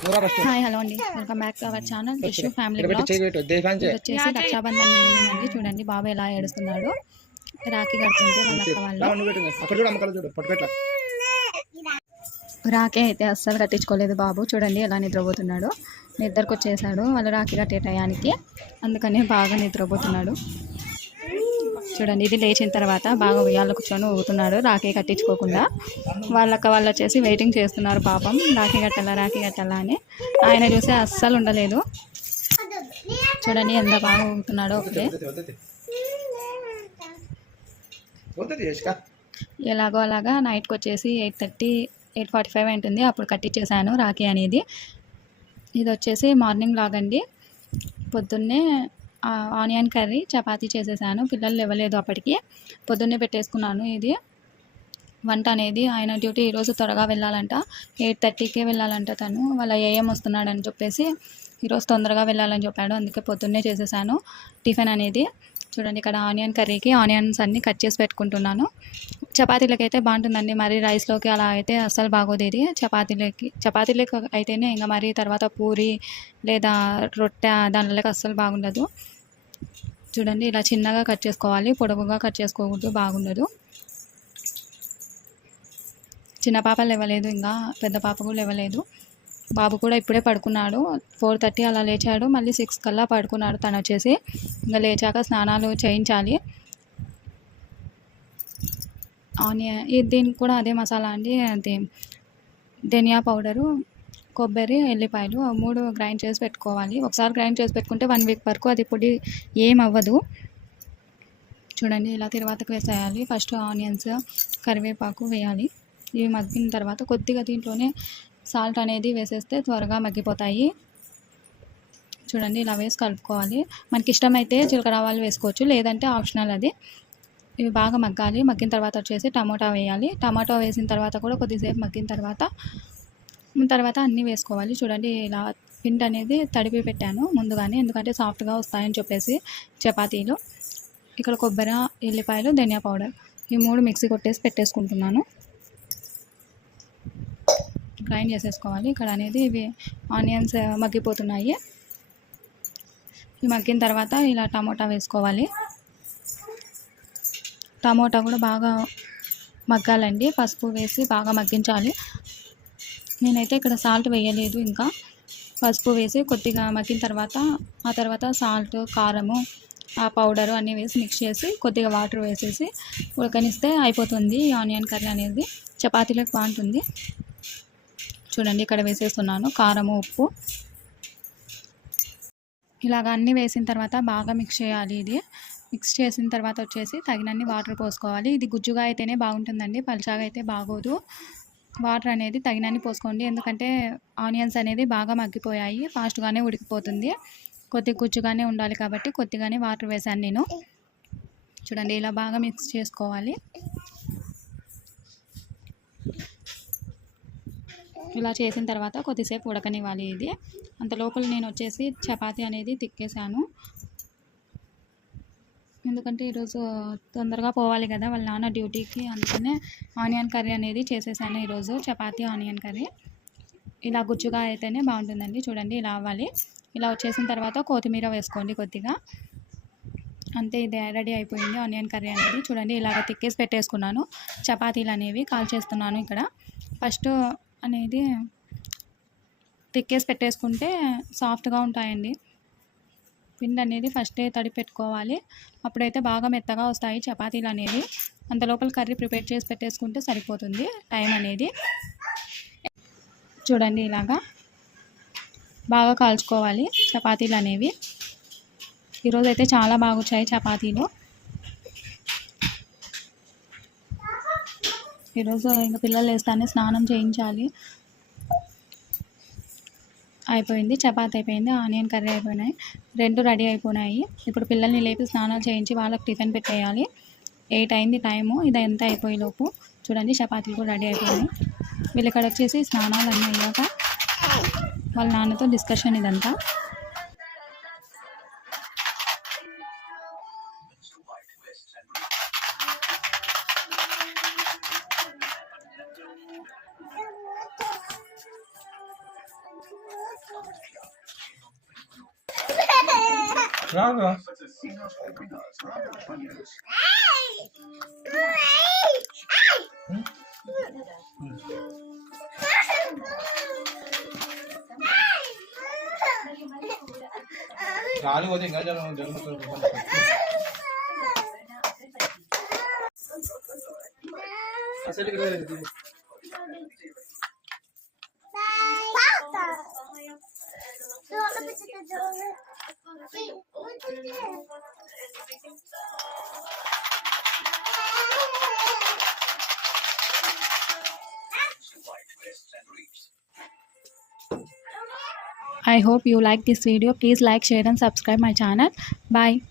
Hi hello అండి. Welcome back to our channel. Tissue family వచ్చేసి రక్షాబంధన్ అండి చూడండి బాబు ఎలా ఏడుస్తున్నాడు. రాఖీ కడుతుంటే వాళ్ళ అక్క వాళ్ళు. ఉండి పెట్టు. అక్కడ చూడు అమ్మకాలు చూడు. పట్టుకోట్లా రాఖీ అయితే అస్సలు కట్టించుకోలేదు బాబు. చూడండి ఎలా నిద్రపోతున్నాడు. నిద్రకు వచ్చేసాడు. వాళ్ళు రాఖీ కట్టే టయానికి. అందుకని బాగా నిద్రపోతున్నాడు. చూడండి ఇది లేచిన తర్వాత బాగా ఉయ్యాల కూర్చొని ఊగుతున్నాడు రాఖీ కట్టించుకోకుండా. వాళ్ళక్క వాళ్ళు వచ్చేసి వెయిటింగ్ చేస్తున్నారు పాపం. రాఖీ కట్టాలా రాఖీ కట్టాలా అని. ఆయన చూస్తే అస్సలు ఉండలేదు. చూడండి ఎంత బాగా ఊగుతున్నాడో ఒకటే. ఎలాగో అలాగా నైట్కి వచ్చేసి eight thirty eight forty five ఉంటుంది అప్పుడు కట్టించేసాను రాఖీ అనేది. ఇది వచ్చేసి మార్నింగ్ లాగండి. పొద్దున్నే ఆనియన్ కర్రీ చపాతీ చేసేసాను. పిల్లలు లేవలేదు అప్పటికి. పొద్దున్నే పెట్టేసుకున్నాను ఇది. వంట అనేది ఆయన డ్యూటీ ఈరోజు త్వరగా వెళ్ళాలంట. ఎయిట్ థర్టీకే వెళ్ళాలంట తను. వాళ్ళ ఏఎం వస్తున్నాడని చెప్పేసి ఈరోజు తొందరగా వెళ్ళాలని చెప్పాడు. అందుకే పొద్దున్నే చేసేసాను టిఫిన్ అనేది. చూడండి ఇక్కడ ఆనియన్ కర్రీకి ఆనియన్స్ అన్నీ కట్ చేసి పెట్టుకుంటున్నాను. చపాతీలకి అయితే బాగుంటుందండి. మరి రైస్లోకి అలా అయితే అస్సలు బాగోదు ఇది చపాతీలకి చపాతీలకి అయితేనే ఇంకా మరి తర్వాత పూరి లేదా రొట్టె దానిలోకి అస్సలు బాగుండదు. చూడండి ఇలా చిన్నగా కట్ చేసుకోవాలి. పొడవుగా కట్ చేసుకోకూడదు. బాగుండదు. చిన్న పాప లేవలేదు ఇంకా. పెద్ద పాప కూడా లేవలేదు. బాబు కూడా ఇప్పుడే పడుకున్నాడు. ఫోర్ థర్టీ అలా లేచాడు. మళ్ళీ సిక్స్ కల్లా పడుకున్నాడు తను వచ్చేసి. ఇంకా లేచాక స్నానాలు చేయించాలి. ఆనియన్ దీనికి కూడా అదే మసాలా అండి. అది ధనియా పౌడరు కొబ్బరి ఎల్లిపాయలు ఆ మూడు గ్రైండ్ చేసి పెట్టుకోవాలి. ఒకసారి గ్రైండ్ చేసి పెట్టుకుంటే వన్ వీక్ వరకు అది పొడి ఏం అవ్వదు. చూడండి ఇలా తిరువాతకు వేసేయాలి. ఫస్ట్ ఆనియన్స్ కరివేపాకు వేయాలి. ఇవి మగ్గిన తర్వాత కొద్దిగా దీంట్లోనే సాల్ట్ అనేది వేసేస్తే త్వరగా మగ్గిపోతాయి. చూడండి ఇలా వేసి కలుపుకోవాలి. మనకి ఇష్టమైతే జీలకర్ర ఆవాలు వేసుకోవచ్చు లేదంటే ఆప్షనల్ అది. ఇవి బాగా మగ్గాలి. మగ్గిన తర్వాత వచ్చేసి టమోటా వేయాలి. టమాటా వేసిన తర్వాత కూడా కొద్దిసేపు మగ్గిన తర్వాత తర్వాత అన్నీ వేసుకోవాలి. చూడండి ఇలా పిండి అనేది తడిపి పెట్టాను ముందుగానే. ఎందుకంటే సాఫ్ట్గా వస్తాయని చెప్పేసి చపాతీలు. ఇక్కడ కొబ్బరి ఎల్లిపాయలు ధనియా పౌడర్ ఈ మూడు మిక్సీ కొట్టేసి పెట్టేసుకుంటున్నాను. గ్రైండ్ చేసేసుకోవాలి. ఇక్కడ అనేది ఇవి ఆనియన్స్ మగ్గిపోతున్నాయి. ఇవి మగ్గిన తర్వాత ఇలా టమోటా వేసుకోవాలి. టమోటా కూడా బాగా మగ్గాలండి. పసుపు వేసి బాగా మగ్గించాలి. నేనైతే ఇక్కడ సాల్ట్ వేయలేదు ఇంకా. పసుపు వేసి కొద్దిగా మగ్గిన తర్వాత ఆ తర్వాత సాల్ట్ కారము ఆ పౌడరు అన్నీ వేసి మిక్స్ చేసి కొద్దిగా వాటర్ వేసేసి ఉడకనిస్తే అయిపోతుంది ఈ ఆనియన్ కర్రీ అనేది. చపాతీలకు బాగుంటుంది. చూడండి ఇక్కడ వేసేస్తున్నాను కారము ఉప్పు. ఇలాగ అన్నీ వేసిన తర్వాత బాగా మిక్స్ చేయాలి ఇది. మిక్స్ చేసిన తర్వాత వచ్చేసి తగినన్ని వాటర్ పోసుకోవాలి. ఇది గుజ్జుగా అయితేనే బాగుంటుందండి. పలుచాగా అయితే బాగోదు. వాటర్ అనేది తగినన్ని పోసుకోండి. ఎందుకంటే ఆనియన్స్ అనేది బాగా మగ్గిపోయాయి. ఫాస్ట్గానే ఉడికిపోతుంది. కొద్ది గుజ్జుగానే ఉండాలి కాబట్టి కొద్దిగానే వాటర్ వేసాను నేను. చూడండి ఇలా బాగా మిక్స్ చేసుకోవాలి. ఇలా చేసిన తర్వాత కొద్దిసేపు ఉడకనివ్వాలి ఇది. అంత లోపల నేను వచ్చేసి చపాతీ అనేది తిక్కేసాను ఎందుకంటే ఈరోజు తొందరగా పోవాలి కదా వాళ్ళ నాన్న డ్యూటీకి. అందుకనే ఆనియన్ కర్రీ అనేది చేసేసాను ఈరోజు. Chapati onion curry. ఇలా గుజ్జుగా అయితేనే బాగుంటుందండి. చూడండి ఇలా అవ్వాలి. ఇలా వచ్చేసిన తర్వాత కొత్తిమీర వేసుకోండి కొద్దిగా. అంతే ఇది రెడీ అయిపోయింది ఆనియన్ కర్రీ అనేది. చూడండి ఇలాగ తిక్కేసి పెట్టేసుకున్నాను. చపాతీలు అనేవి కాల్ చేస్తున్నాను ఇక్కడ. ఫస్ట్ అనేది తిక్కేసి పెట్టేసుకుంటే సాఫ్ట్గా ఉంటాయండి. పిండి అనేది ఫస్టే తడి పెట్టుకోవాలి. అప్పుడైతే బాగా మెత్తగా వస్తాయి చపాతీలు అనేవి. అంత లోపల కర్రీ ప్రిపేర్ చేసి పెట్టేసుకుంటే సరిపోతుంది టైం అనేది. చూడండి ఇలాగా బాగా కాల్చుకోవాలి చపాతీలు అనేవి. ఈరోజైతే చాలా బాగా వచ్చాయి చపాతీలు. ఈరోజు ఇంకా పిల్లలు వేస్తానే స్నానం చేయించాలి. అయిపోయింది చపాతీ అయిపోయింది ఆనియన్ కర్రీ అయిపోయినాయి రెండు రెడీ అయిపోయినాయి. ఇప్పుడు పిల్లల్ని లేపి స్నానాలు చేయించి వాళ్ళకి టిఫిన్ పెట్టేయాలి. ఎయిట్ అయింది టైము ఇది ఎంత అయిపోయే లోపు? చూడండి చపాతీలు కూడా రెడీ అయిపోయినాయి. వీళ్ళు ఇక్కడ వచ్చేసి స్నానాలు అన్నీ అయ్యాక వాళ్ళ నాన్నతో డిస్కషన్ ఇదంతా. రాగా గాలి పోతే ఇంకా జనం జరుగుతుంది. అసలు ఇక్కడ I hope you like this video. Please like, share and subscribe my channel. Bye.